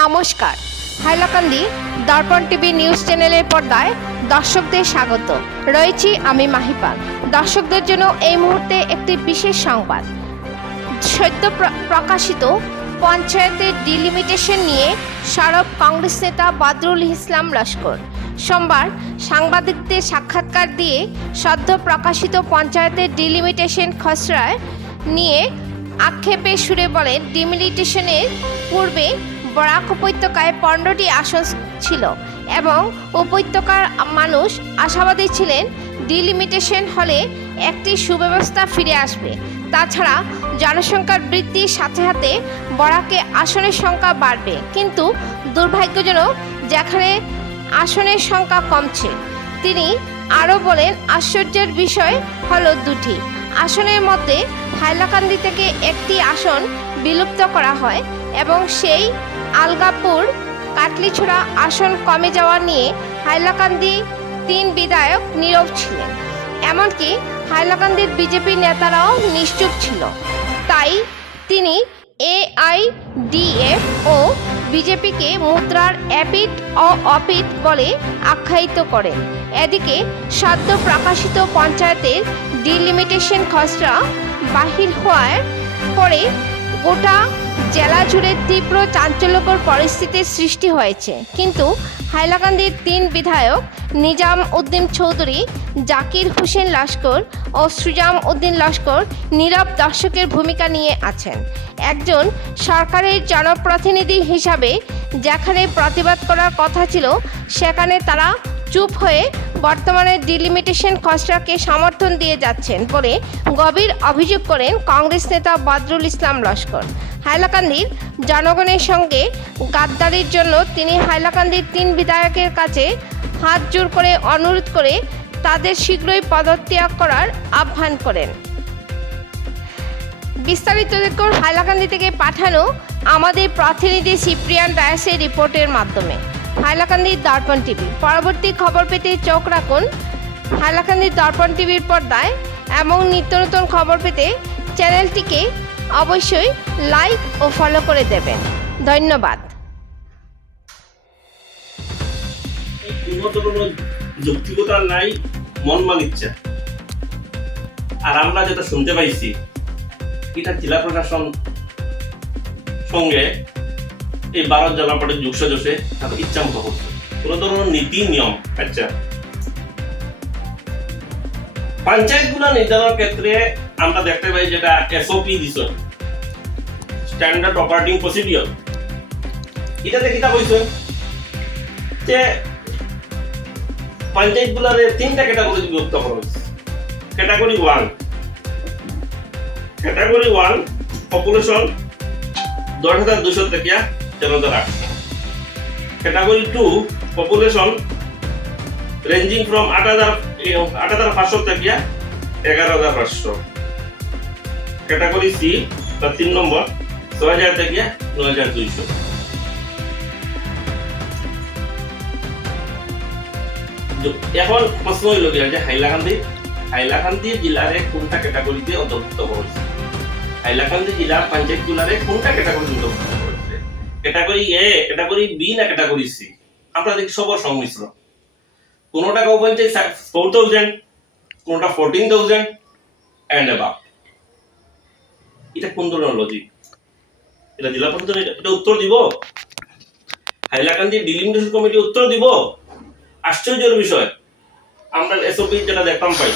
নমস্কার, হাইলাকান্দি দর্পণ TV news চ্যানেলের পর্দায় দর্শকদের স্বাগত। রয়েছি আমি মাহিপাল। দর্শকদের জন্য এই মুহূর্তে একটি বিশেষ সংবাদ। সদ্য প্রকাশিত পঞ্চায়েতের ডিলিমিটেশন নিয়ে সরব কংগ্রেস নেতা বদরুল ইসলাম লস্কর সোমবার সাংবাদিকদের সাক্ষাৎকার দিয়ে সদ্য প্রকাশিত পঞ্চায়েতের ডিলিমিটেশন খসড়া নিয়ে আক্ষেপের সুরে বলেন, ডিলিমিটেশনের পূর্বে বরাক উপত্যকায় 15টি আসন ছিল এবং উপত্যকার মানুষ আশাবাদী ছিলেন ডিলিমিটেশন হলে একটি সুব্যবস্থা ফিরে আসবে। তাছাড়া জনসংখ্যার বৃদ্ধির সাথে সাথে বরাকে আসনের সংখ্যা বাড়বে, কিন্তু দুর্ভাগ্যজনক যেখানে আসনের সংখ্যা কমছে। তিনি আরও বলেন, আশ্চর্যের বিষয় হলো দুটি আসনের মধ্যে হাইলাকান্দি থেকে একটি আসন বিলুপ্ত করা হয় এবং সেই আলগাপুর কাটলিছড়া আসন কমে যাওয়া নিয়ে হাইলাকান্দি 3 বিধায়ক নীরব ছিলেন। এমনকি হাইলাকান্দির বিজেপি নেতারাও নিশ্চুপ ছিল। তাই তিনি AIDF ও বিজেপিকে মুদ্রার অ্যাপিট ও অপিট বলে আখ্যায়িত করেন। এদিকে সদ্য প্রকাশিত পঞ্চায়েতের ডিলিমিটেশন খসড়া বাহির হওয়ার পরে গোটা জেলা জুড়ে তীব্র চাঞ্চল্যকর পরিস্থিতির সৃষ্টি হয়েছে। কিন্তু হাইলাকান্দির 3 বিধায়ক নিজাম উদ্দিন চৌধুরী, জাকির হোসেন লস্কর ও সুজাম উদ্দিন লস্কর নীরব দর্শকের ভূমিকা নিয়ে আছেন। একজন সরকারের জনপ্রতিনিধি হিসাবে যেখানে প্রতিবাদ করার কথা ছিল, সেখানে তারা চুপ হয়ে বর্তমানে ডিলিমিটেশন খসড়াকে সমর্থন দিয়ে যাচ্ছেন বলে গভীর অভিযোগ করেন কংগ্রেস নেতা বদরুল ইসলাম লস্কর। হাইলাকান্দির জনগণের সঙ্গে গাদ্দারির জন্য তিনি হাইলাকান্দির 3 বিধায়কের কাছে হাত জোড় করে অনুরোধ করে তাদের শীঘ্রই পদত্যাগ করার আহ্বান করেন। বিস্তারিত দেখুন হাইলাকান্দি থেকে পাঠানো আমাদের প্রতিনিধি সিপ্রিয়ান ডায়াসের রিপোর্টের মাধ্যমে। হাইলাকান্দির দর্পণ টিভি। পরবর্তী খবর পেতে চোখ রাখুন হাইলাকান্দির দর্পণ টিভির পর্দায় এবং নিত্য নতুন খবর পেতে চ্যানেলটিকে অবশ্যই লাইক ও ফলো করে দেবেন। ধন্যবাদ। যৌক্তিকতা নাই, মন মানিচ্ছা। আর আমরা যেটা শুনতে পাইছি, এটা জেলা প্রশাসন সঙ্গে এই ভারত জেলাপাটের যুগ সদস্যে তাদের ইচ্ছা মতো করছে, কোন ধরনের নীতি নিয়ম। আচ্ছা, পঞ্চায়েত গুলা নির্ধারণের ক্ষেত্রে আমরা দেখতে পাই যেটা SOP দিছে, স্ট্যান্ডার্ড অপারেটিং প্রসিডিওর। এটাতে কিটা কইছে যে পঞ্চায়েত গুলারে 3টা ক্যাটাগরি বিভক্ত করা হয়েছে। ক্যাটাগরি 1 পপুলেশন 10,200 থেকে 13,800। ক্যাটাগরি 2 পপুলেশন রেঞ্জিং ফ্রম 8,500 থেকে 11,500। ক্যাটাগরি C বা 3 নম্বর 6,000 থেকে 9,200। এখন প্রশ্ন হইল যে হাইলাকান্দি জেলারে কোনটা ক্যাটাগরিতে অন্তর্ভুক্ত করেছে? হাইলাকান্দি জেলার পঞ্চায়েত গুলারে কোনটা ক্যাটাগরি অন্তর্ভুক্ত করেছে? ক্যাটাগরি A, ক্যাটাগরি B না ক্যাটাগরি C? আমরা দেখি সবার সংমিশ্রণ। কোনটা পঞ্চায়েত 4,000, কোনটা 14,000 এন্ড অ্যাবাভ। এটা কোন ধরনের লজিক? এটা জেলা প্রশাসন এটা উত্তর দিব? হাইলাকান্দি ডিলিমিটেশন কমিটি উত্তর দিব? আশ্চর্যের বিষয়, আমরা SOP যেটা দেখতাম পাই,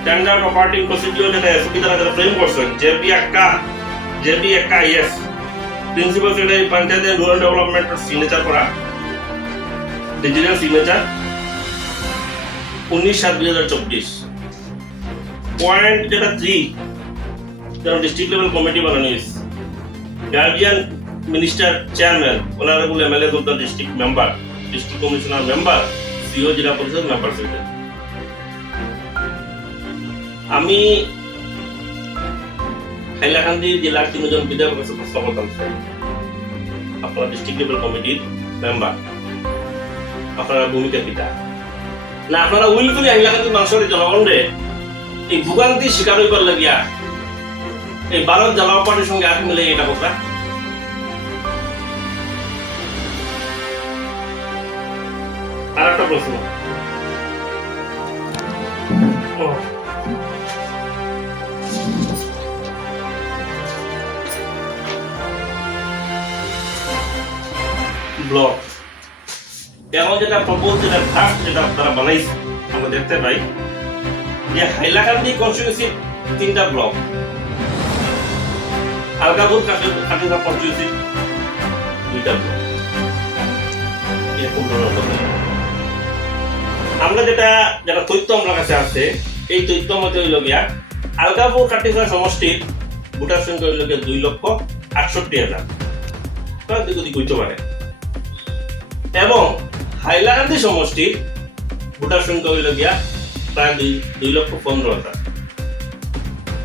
স্ট্যান্ডার্ড অপারেটিং প্রসিডিওর যেটা SOP দ্বারা যেটা ফ্রেম করছেন, JB1 principal secretary panchayat rural ডেভেলপমেন্টের সিগনেচার করা, ডিজিটাল সিগনেচার 19/7/2024। পয়েন্ট যেটা 3, যেটা ডিস্ট্রিক্ট লেভেল কমিটি বানানো হয়েছে, guardian minister chairman, honourable MLA of the district member, district commissioner member, CO জেলা পরিষদ মেম্বার সেক্রেটারি। আমি হাইলাকান্দি জেলার 3 জন বিধায়কের কাছে প্রশ্ন করতাম, আপনারা ডিস্ট্রিক্ট লেভেল কমিটির মেম্বার, আপনারা ভূমিকা পিতা না, আপনারা উইলফুলি হাইলাকান্দি মানুষের জনগণরে এই ভোগান্তি শিকার হইবার লাগিয়া এই ভারত জ্বালাও পার্টির সঙ্গে হাত মিলে এটা কথা আর একটা প্রশ্ন ব্লক এখন যেটা প্রপোজ যেটা ফার্স্ট যেটা তারা বানাইছে আমরা দেখতে পাই যে হাইলাকান্দি কনস্টিটিউয়েন্সি 3টা ব্লক, আলগাপুর কাটিগড়া কনস্টিটিউয়েন্সি 2টা ব্লক। এরকম ধরনের আমরা যেটা তথ্য আমার কাছে আছে, এই তথ্য মতে হইল গিয়া আলগাপুর কাটিগড়া সমষ্টির ভোটার সংখ্যা হইল গিয়া 2,68,000, দিক ওদিক হইতে পারে, এবং হাইলাকান্দি সমষ্টির ভোটার সংখ্যা হইল গিয়া প্রায় 2,15,000,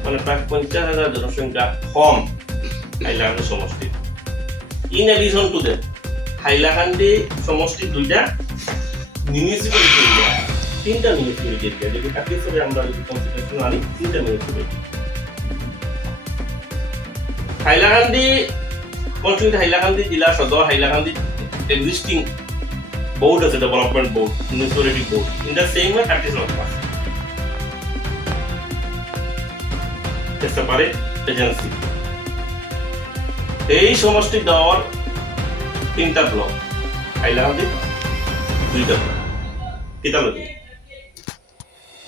মানে প্রায় 50,000 জনসংখ্যা কম হাইলাকান্দি সমষ্টি। In addition to that Hailakandi সমষ্টি 2টা মিউনিসিপ্যালিটি এরিয়া, 3টা মিউনিসিপ্যালিটি এরিয়া, যদি কাটিগড়ে আমরা যদি কনসিডারেশন আনি 3টা মিউনিসিপ্যালিটি। হাইলাকান্দি কনস্টিটিউয়েন্সি হাইলাকান্দি জেলা সদর Hailakandi existing board as a development board, municipality board, in the same way that is not possible. It's a separate agency. এই সমষ্টি দেওয়ার 3টা ব্লক, হাইলাকান্দি 2টা ব্লক। কিতা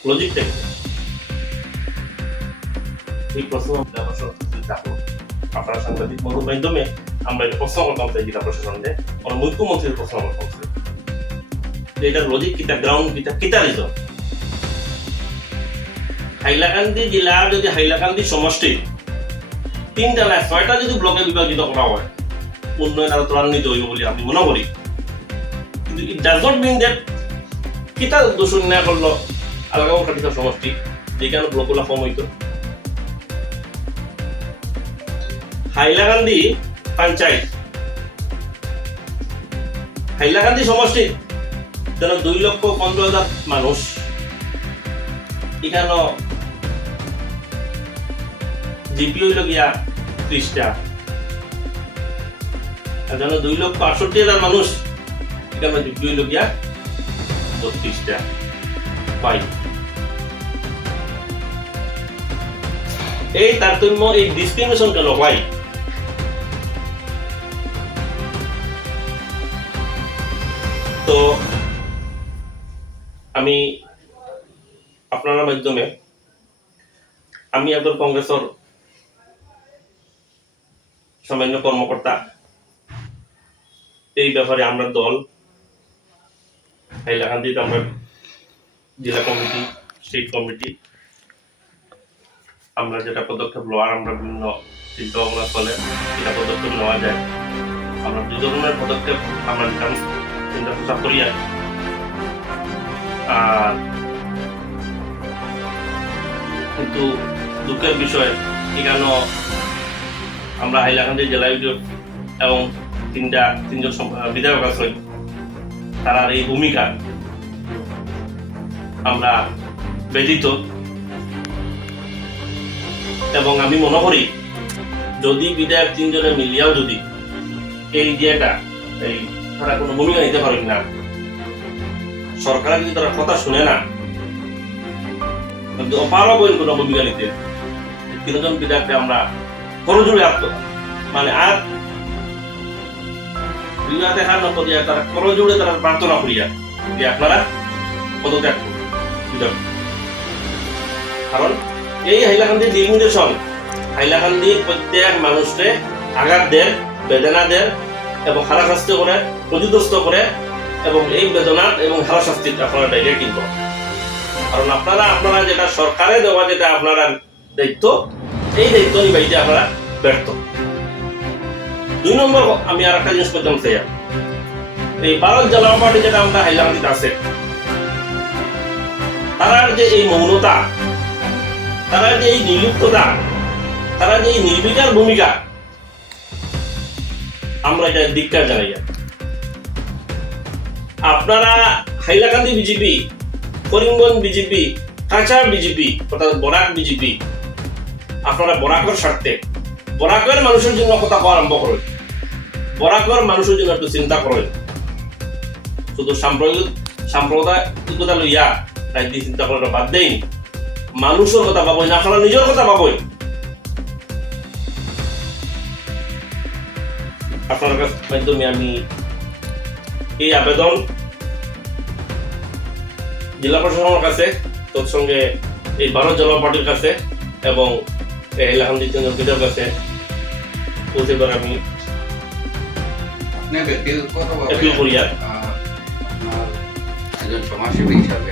লজিকটা এই প্রশ্ন আপনারা সাংবাদিক মহলের মাধ্যমে আমরা এটা প্রশ্ন করতাম চাই জেলা প্রশাসনকে, মুখ্যমন্ত্রীর প্রশ্ন করতাম এটার লজিক কিতা, গ্রাউন্ড কিতা রিজন। হাইলাকান্দি জেলা যদি হাইলাকান্দি সমষ্টি 3টা না 6টা যদি ব্লকে বিভাজিত করা হয়, উন্নয়ন আরো ত্বরান্বিত হইব বলে আমি মনে করি, কিন্তু it does not mean that কিতা দূষণ না করলো আলগাপুর কাটিগড়া সমষ্টি যেখানে ব্লকগুলো কম হইতো। হাইলাকান্দি পঞ্চায়েত, হাইলাকান্দি সমষ্টি যেন 2,15,000 মানুষ, এখানে জিপি হইল গিয়া 30টা, আর যেন 2,68,000 মানুষ, এখানে জিপি হইল গিয়া 32টা। পাই এই তারতম্য, এই ডিসক্রিমিনেশন কেন হয়? তো আমি আপনার মাধ্যমে আমি একজন কংগ্রেসের সামান্য কর্মকর্তা, এই ব্যাপারে আমরা দল হাইলাকান্দিতে আমরা জেলা কমিটি, স্টেট কমিটি, আমরা যেটা পদক্ষেপ লওয়ার আমরা বিভিন্ন চিন্তা ভাবনা চলে, যেটা পদক্ষেপ নেওয়া যায়, আমরা 2 ধরনের পদক্ষেপ আমরা নিতাম চিন্তা প্রচার করি। আর কিন্তু দুঃখের বিষয় এখানে আমরা হাইলাকান্দি জেলা ইউনিয়ন এবং 3জন বিধায়ক আছে, তার এই ভূমিকা আমরা ব্যতীত, এবং আমি মনে করি যদি বিধায়ক 3জনে মিলিয়াও যদি এই দিয়েটা এই তারা কোনো ভূমিকা নিতে পারেন না, সরকার যদি তারা কথা শুনে না, কিন্তু অপারগ কোনো ভূমিকা নিতে 3জন বিধায়ককে আমরা করজোড়ে মানে আর বিবাহ দেখার না করিয়া তারা করজোড়ে তারা প্রার্থনা করিয়া যে আপনারা পদত্যাগ করুন। কারণ এই হাইলাকান্দি লিমিটেশন হাইলাকান্দির প্রত্যেক মানুষকে আঘাত দেন, বেদনা দেন এবং হারাশাস্তি করে, ক্ষতিগ্রস্ত করে, এবং এই বেদনা এবং হারাশাস্তি আপনারা ডাইরেক্ট ইনভলভ। কারণ আপনারা যেটা সরকারে দেওয়া যেটা আপনারা দায়িত্ব, এই দায়িত্ব নিবাইতে আপনারা ব্যর্থ। 2 নম্বর আমি আর একটা জিনিস বলতাম চাই, এই ভারত জনতা পার্টি যেটা আমরা হাইলাকান্দিতে আছে, তারার যে এই মৌনতা, তারা যে এই নির্লিপ্ততা, তারা যে এই নির্বিকার ভূমিকা, আমরা এটা ধিক্কার জানাই। আপনারা Hailakandi BJP, Karimganj BJP, Cachar BJP, অর্থাৎ বরাক বিজেপি, আপনারা বরাকের স্বার্থে বরাকের মানুষের জন্য কথা কওয়া আরম্ভ করেন, বরাকের মানুষের জন্য একটু চিন্তা করেন। শুধু সাম্প্রদায়িক সাম্প্রদায়িকতা লইয়া রাজনীতি চিন্তা করাটা বাদ দেই, মানুষের কথা ভাবই না, আপনারা নিজের কথা ভাবই। আপনার কাছ মাধ্যমে আমি এই আবেদন জেলা প্রশাসনের কাছে, তৎসঙ্গে এই ভারত জনতা পার্টির কাছে এবং হাইলাকান্দি কেন্দ্রের কাছে পৌঁছে করে আমি আপনি ব্যক্তিগতভাবে appeal করি আর। আপনার একজন সমাজসেবী হিসাবে